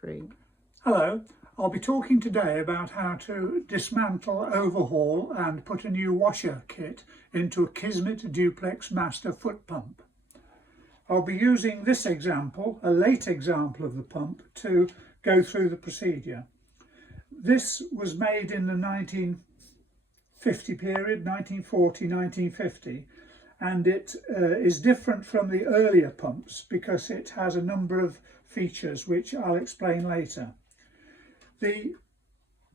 3. Hello, I'll be talking today about how to dismantle, overhaul and put a new washer kit into a Kismet Duplex Master foot pump. I'll be using this example, a late example of the pump, to go through the procedure. This was made in the 1950 period, 1940-1950, and it is different from the earlier pumps because it has a number of features which I'll explain later. The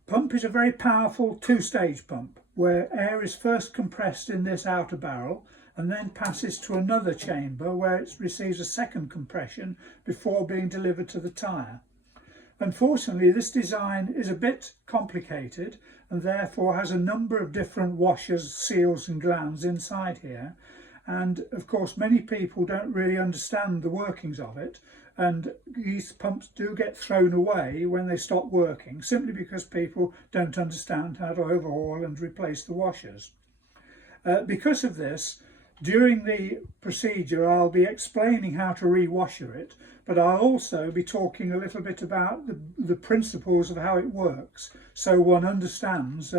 pump is a very powerful two-stage pump where air is first compressed in this outer barrel and then passes to another chamber where it receives a second compression before being delivered to the tyre. Unfortunately, this design is a bit complicated and therefore has a number of different washers, seals and glands inside here. And of course, many people don't really understand the workings of it, and these pumps do get thrown away when they stop working, simply because people don't understand how to overhaul and replace the washers. Because of this, during the procedure I'll be explaining how to re-washer it, but I'll also be talking a little bit about the principles of how it works, so one understands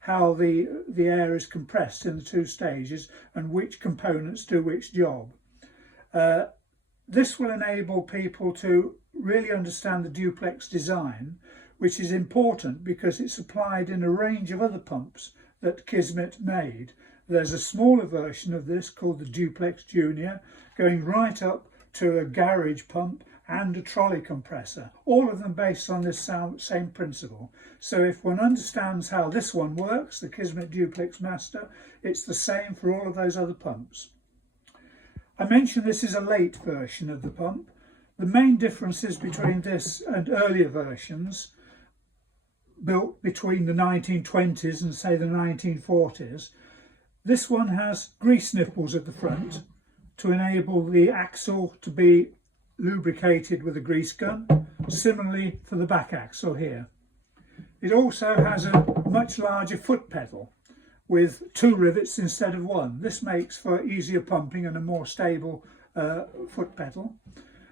how the air is compressed in the two stages and which components do which job. This will enable people to really understand the Duplex design, which is important because it's applied in a range of other pumps that Kismet made. There's a smaller version of this called the Duplex Junior, going right up to a garage pump and a trolley compressor, all of them based on this same principle. So if one understands how this one works, the Kismet Duplex Master, it's the same for all of those other pumps. I mentioned this is a late version of the pump. The main differences between this and earlier versions, built between the 1920s and say the 1940s, this one has grease nipples at the front to enable the axle to be lubricated with a grease gun, similarly for the back axle here. It also has a much larger foot pedal with 2 rivets instead of 1. This makes for easier pumping and a more stable foot pedal.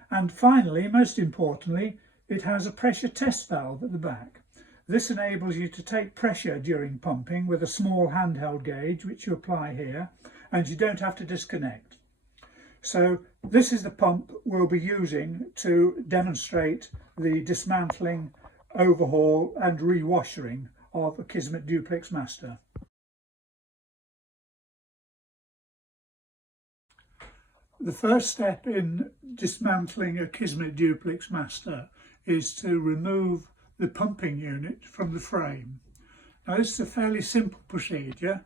And finally, most importantly, it has a pressure test valve at the back. This enables you to take pressure during pumping with a small handheld gauge which you apply here, and you don't have to disconnect. So this is the pump we'll be using to demonstrate the dismantling, overhaul and re-washering of a Kismet Duplex Master. The first step in dismantling a Kismet Duplex Master is to remove the pumping unit from the frame. Now this is a fairly simple procedure,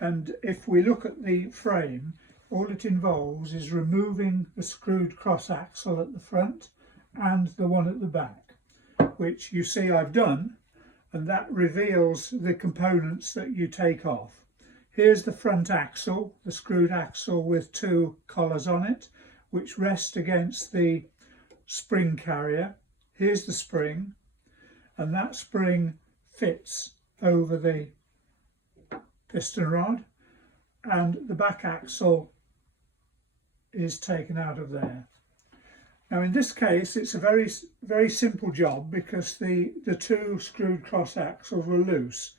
and if we look at the frame, all it involves is removing the screwed cross axle at the front and the one at the back, which you see I've done, and that reveals the components that you take off. Here's the front axle, the screwed axle with 2 collars on it, which rest against the spring carrier. Here's the spring, and that spring fits over the piston rod, and the back axle is taken out of there. Now in this case it's a very simple job because the 2 screwed cross axles were loose.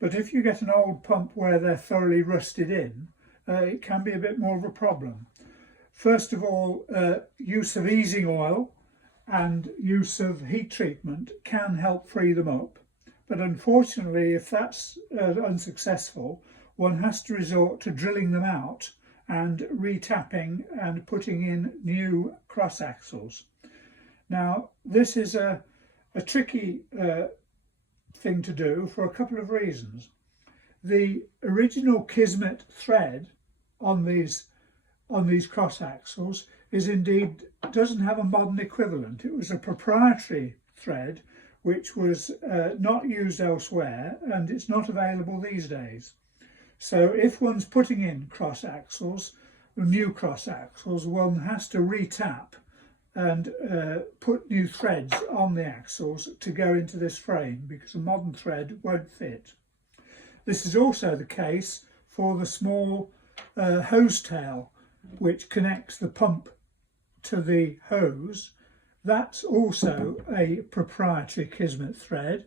But if you get an old pump where they're thoroughly rusted in, it can be a bit more of a problem. First of all, use of easing oil and use of heat treatment can help free them up. But unfortunately, if that's unsuccessful, one has to resort to drilling them out and retapping and putting in new cross axles. Now, this is a tricky thing to do for a couple of reasons. The original Kismet thread on these cross axles doesn't have a modern equivalent. It was a proprietary thread which was not used elsewhere, and it's not available these days. So if one's putting in cross axles, new cross axles, one has to retap and put new threads on the axles to go into this frame because a modern thread won't fit. This is also the case for the small hose tail which connects the pump to the hose, That's also a proprietary Kismet thread,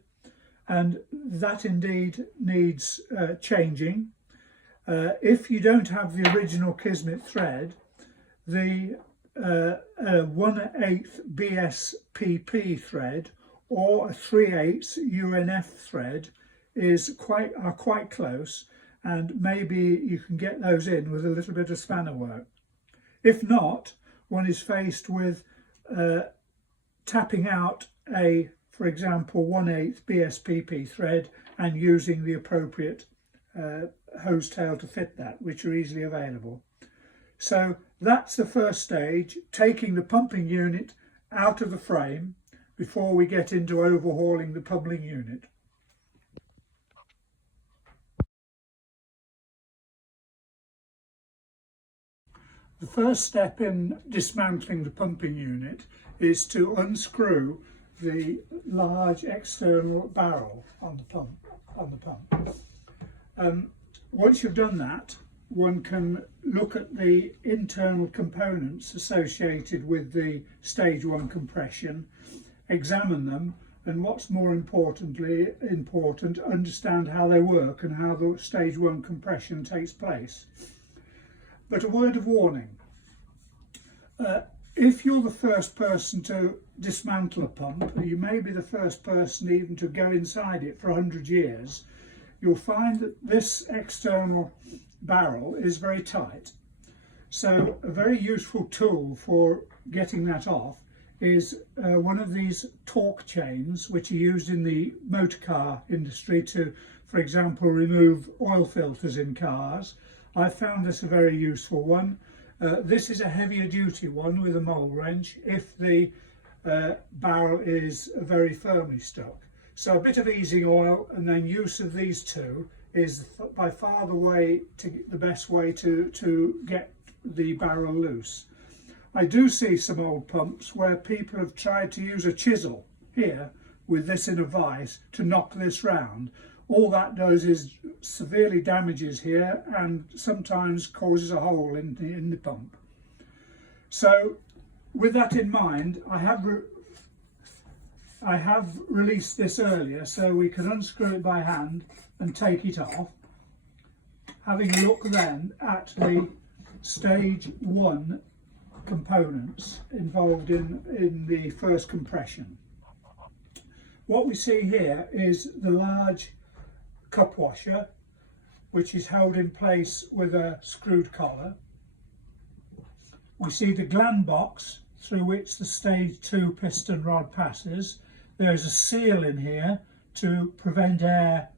and that indeed needs changing. If you don't have the original Kismet thread, the 1/8 BSPP thread or a 3/8 UNF thread are quite close, and maybe you can get those in with a little bit of spanner work. If not, one is faced with tapping out for example, 1/8 BSPP thread and using the appropriate hose tail to fit that, which are easily available. So that's the first stage, taking the pumping unit out of the frame before we get into overhauling the pumping unit. The first step in dismantling the pumping unit is to unscrew the large external barrel on the pump. Once you've done that, one can look at the internal components associated with the stage 1 compression, examine them, and what's more important, understand how they work and how the stage 1 compression takes place. But a word of warning. If you're the first person to dismantle a pump, you may be the first person even to go inside it for 100 years, you'll find that this external barrel is very tight. So a very useful tool for getting that off is one of these torque chains, which are used in the motor car industry to, for example, remove oil filters in cars. I found this a very useful one. This is a heavier duty one with a mole wrench if the barrel is very firmly stuck. So a bit of easing oil and then use of these two is by far the best way to get the barrel loose. I do see some old pumps where people have tried to use a chisel here with this in a vise to knock this round. All that does is severely damages here and sometimes causes a hole in the pump. So with that in mind, I have released this earlier so we can unscrew it by hand and take it off. Having a look then at the stage 1 components involved in the first compression. What we see here is the large cup washer, which is held in place with a screwed collar. We see the gland box through which the stage 2 piston rod passes. There is a seal in here to prevent air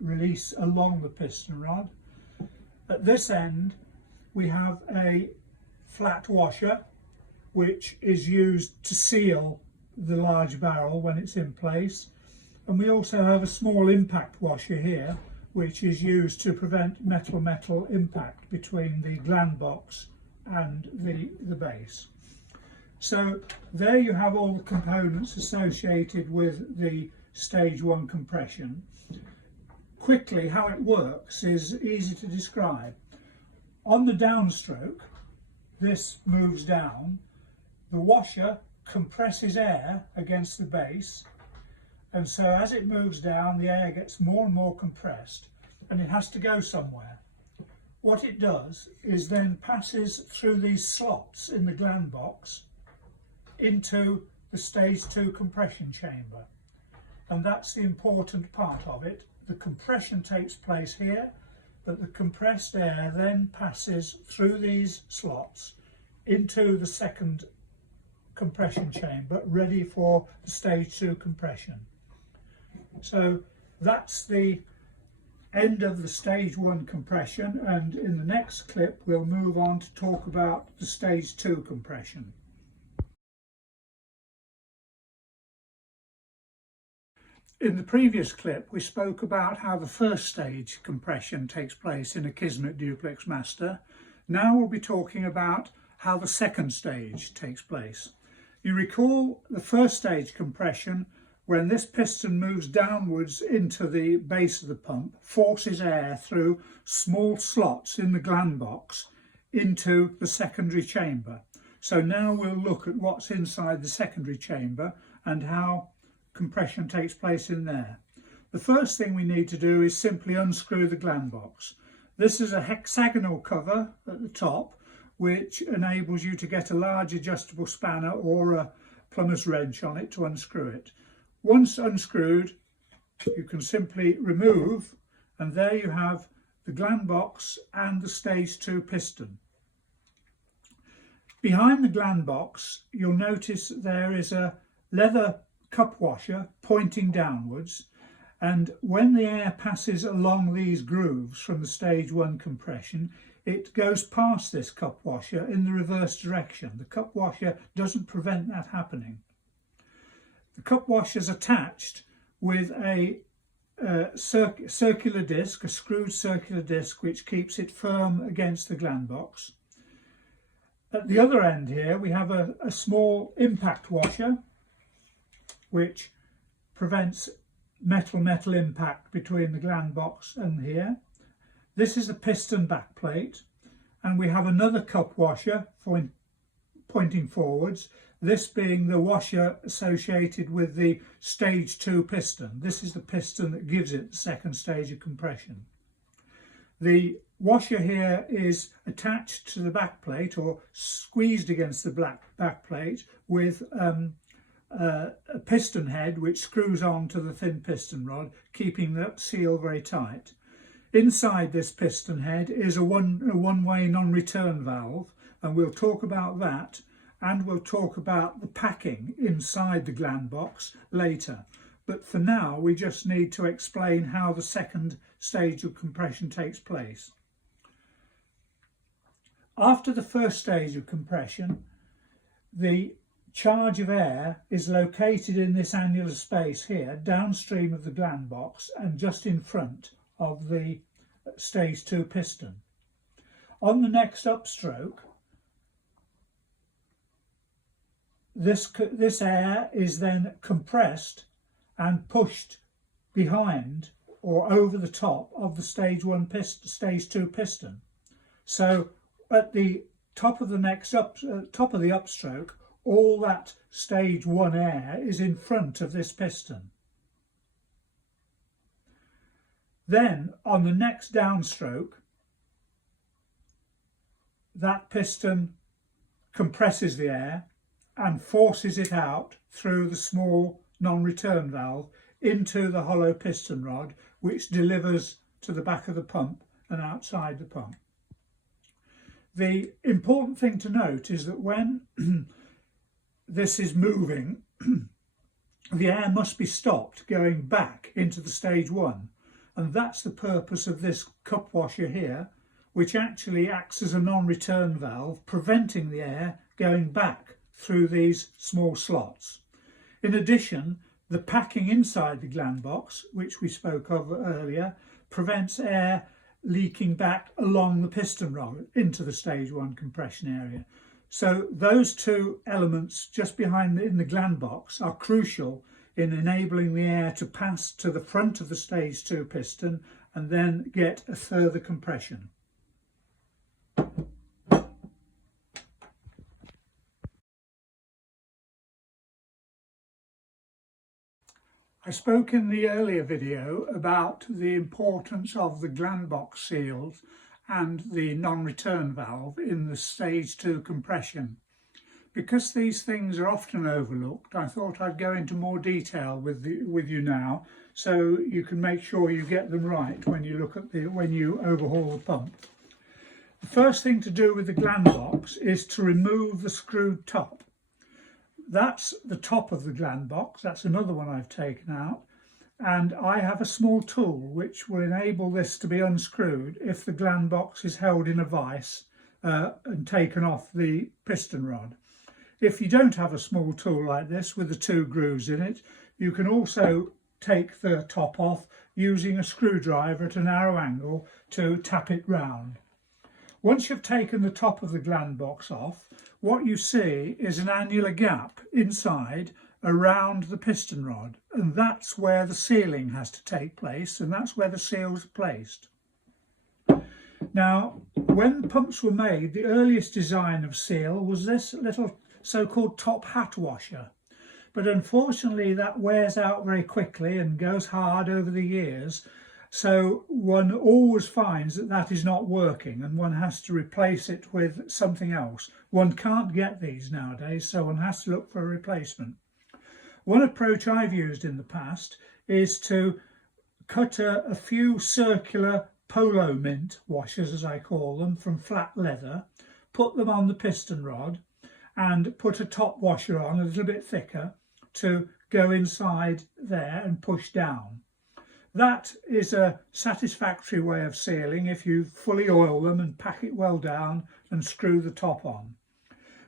release along the piston rod. At this end we have a flat washer which is used to seal the large barrel when it's in place, and we also have a small impact washer here which is used to prevent metal impact between the gland box and the base. So there you have all the components associated with the stage 1 compression. Quickly, how it works is easy to describe. On the downstroke, this moves down, the washer compresses air against the base, and so as it moves down the air gets more and more compressed and it has to go somewhere. What it does is then passes through these slots in the gland box into the stage 2 compression chamber, and that's the important part of it. The compression takes place here, but the compressed air then passes through these slots into the second compression chamber, ready for the stage 2 compression. So that's the end of the stage 1 compression, and in the next clip we'll move on to talk about the stage 2 compression. In the previous clip we spoke about how the first stage compression takes place in a Kismet Duplex Master. Now we'll be talking about how the second stage takes place. You recall the first stage compression, when this piston moves downwards into the base of the pump, forces air through small slots in the gland box into the secondary chamber. So now we'll look at what's inside the secondary chamber and how compression takes place in there. The first thing we need to do is simply unscrew the gland box. This is a hexagonal cover at the top which enables you to get a large adjustable spanner or a plumber's wrench on it to unscrew it. Once unscrewed, you can simply remove, and there you have the gland box and the stage 2 piston. Behind the gland box, you'll notice there is a leather cup washer pointing downwards, and when the air passes along these grooves from the stage 1 compression, it goes past this cup washer in the reverse direction. The cup washer doesn't prevent that happening. The cup washer is attached with a circular disc, a screwed circular disc, which keeps it firm against the gland box. At the other end here we have a small impact washer which prevents metal impact between the gland box and here. This is the piston back plate, and we have another cup washer pointing forwards, this being the washer associated with the stage 2 piston. This is the piston that gives it the second stage of compression. The washer here is attached to the back plate or squeezed against the back plate with a piston head which screws on to the thin piston rod, keeping the seal very tight. Inside this piston head is a one-way non-return valve, and we'll talk about that, and we'll talk about the packing inside the gland box later. But for now we just need to explain how the second stage of compression takes place. After the first stage of compression, the charge of air is located in this annular space here, downstream of the gland box and just in front of the stage 2 piston. On the next upstroke, this air is then compressed and pushed behind or over the top of the stage 2 piston. So at the top of the top of the upstroke, all that stage 1 air is in front of this piston. Then on the next downstroke, that piston compresses the air and forces it out through the small non-return valve into the hollow piston rod, which delivers to the back of the pump and outside the pump. The important thing to note is that when this is moving, the air must be stopped going back into the stage 1, and that's the purpose of this cup washer here, which actually acts as a non-return valve, preventing the air going back through these small slots. In addition, the packing inside the gland box, which we spoke of earlier, prevents air leaking back along the piston rod into the stage 1 compression area. So those two elements just behind in the gland box are crucial in enabling the air to pass to the front of the stage 2 piston and then get a further compression. I spoke in the earlier video about the importance of the gland box seals and the non-return valve in the stage 2 compression. Because these things are often overlooked, I thought I'd go into more detail with you now, so you can make sure you get them right when you when you overhaul the pump. The first thing to do with the gland box is to remove the screwed top. That's the top of the gland box. That's another one I've taken out, and I have a small tool which will enable this to be unscrewed if the gland box is held in a vise and taken off the piston rod. If you don't have a small tool like this with the 2 grooves in it, you can also take the top off using a screwdriver at a narrow angle to tap it round. Once you've taken the top of the gland box off, what you see is an annular gap inside around the piston rod, and that's where the sealing has to take place, and that's where the seals are placed. Now, When pumps were made, the earliest design of seal was this little so-called top hat washer. But unfortunately that wears out very quickly and goes hard over the years. So one always finds that that is not working and one has to replace it with something else. One can't get these nowadays, so one has to look for a replacement. One approach I've used in the past is to cut a few circular polo mint washers, as I call them, from flat leather, put them on the piston rod and put a top washer on a little bit thicker to go inside there and push down. That is a satisfactory way of sealing if you fully oil them and pack it well down and screw the top on.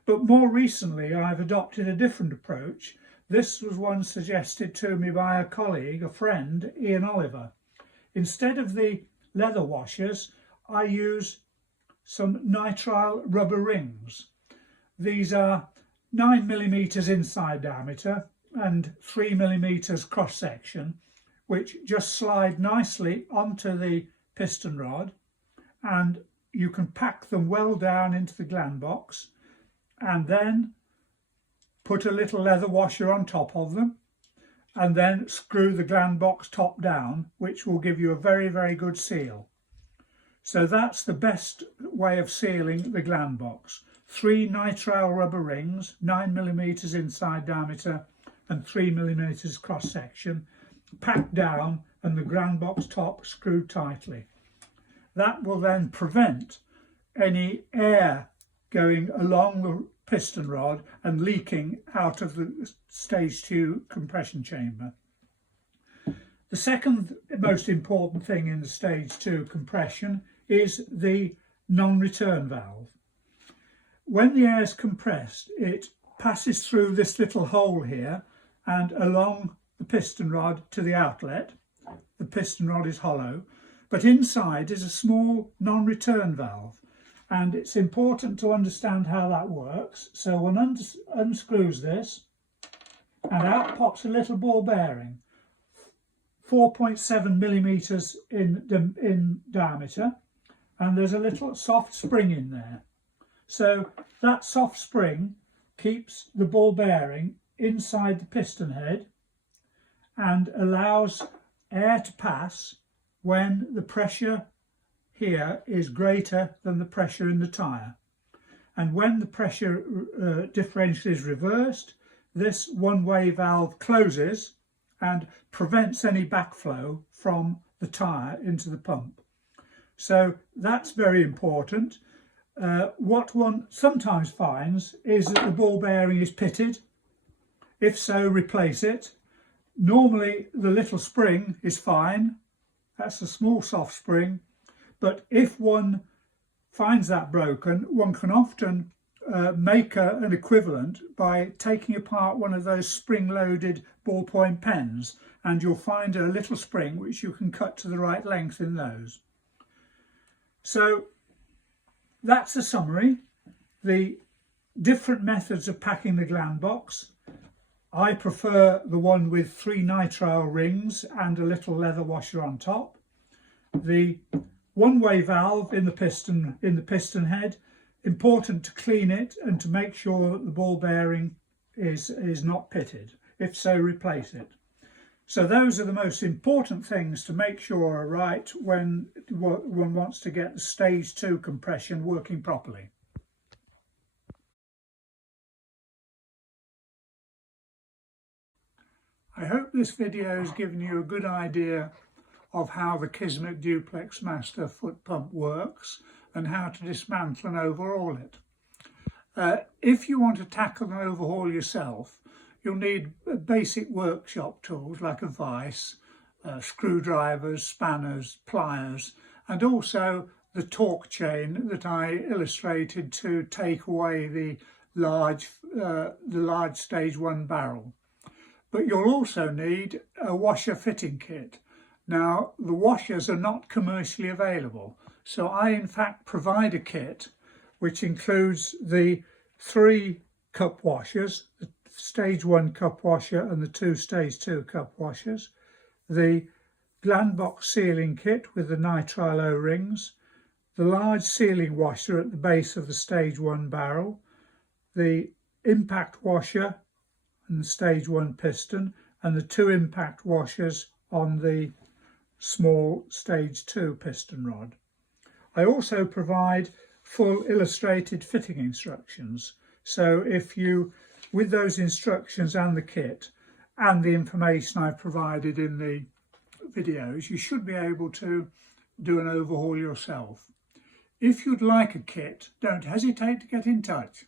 But more recently I've adopted a different approach. This was one suggested to me by a colleague, a friend, Ian Oliver. Instead of the leather washers, I use some nitrile rubber rings. These are 9mm inside diameter and 3mm cross section, which just slide nicely onto the piston rod, and you can pack them well down into the gland box and then put a little leather washer on top of them and then screw the gland box top down, which will give you a very, very good seal. So that's the best way of sealing the gland box. 3 nitrile rubber rings, 9mm inside diameter and 3mm cross section, packed down and the gland box top screwed tightly. That will then prevent any air going along the piston rod and leaking out of the stage 2 compression chamber. The second most important thing in the stage 2 compression is the non-return valve. When the air is compressed, it passes through this little hole here and along the piston rod to the outlet. The piston rod is hollow, but inside is a small non-return valve, and it's important to understand how that works. So one unscrews this and out pops a little ball bearing, 4.7mm in diameter, and there's a little soft spring in there. So that soft spring keeps the ball bearing inside the piston head and allows air to pass when the pressure here is greater than the pressure in the tyre. And when the pressure differential is reversed, this one-way valve closes and prevents any backflow from the tyre into the pump. So that's very important. What one sometimes finds is that the ball bearing is pitted. If so, replace it. Normally the little spring is fine. That's a small soft spring. But if one finds that broken, one can often make an equivalent by taking apart one of those spring-loaded ballpoint pens, and you'll find a little spring which you can cut to the right length in those. So that's a summary. The different methods of packing the gland box. I prefer the one with 3 nitrile rings and a little leather washer on top. The one-way valve in the piston head, important to clean it and to make sure that the ball bearing is not pitted. If so, replace it. So those are the most important things to make sure are right when one wants to get the stage 2 compression working properly. I hope this video has given you a good idea of how the Kismet Duplex Master foot pump works and how to dismantle and overhaul it. If you want to tackle and overhaul yourself, you'll need basic workshop tools like a vise, screwdrivers, spanners, pliers, and also the torque chain that I illustrated to take away the large stage 1 barrel. But you'll also need a washer fitting kit. Now, the washers are not commercially available, so I in fact provide a kit which includes the 3 cup washers, the stage 1 cup washer and the 2 stage 2 cup washers, the gland box sealing kit with the nitrile O-rings, the large sealing washer at the base of the stage 1 barrel, the impact washer and the stage 1 piston, and the 2 impact washers on the small stage 2 piston rod. I also provide full illustrated fitting instructions, so if you, with those instructions and the kit and the information I've provided in the videos, you should be able to do an overhaul yourself. If you'd like a kit, don't hesitate to get in touch.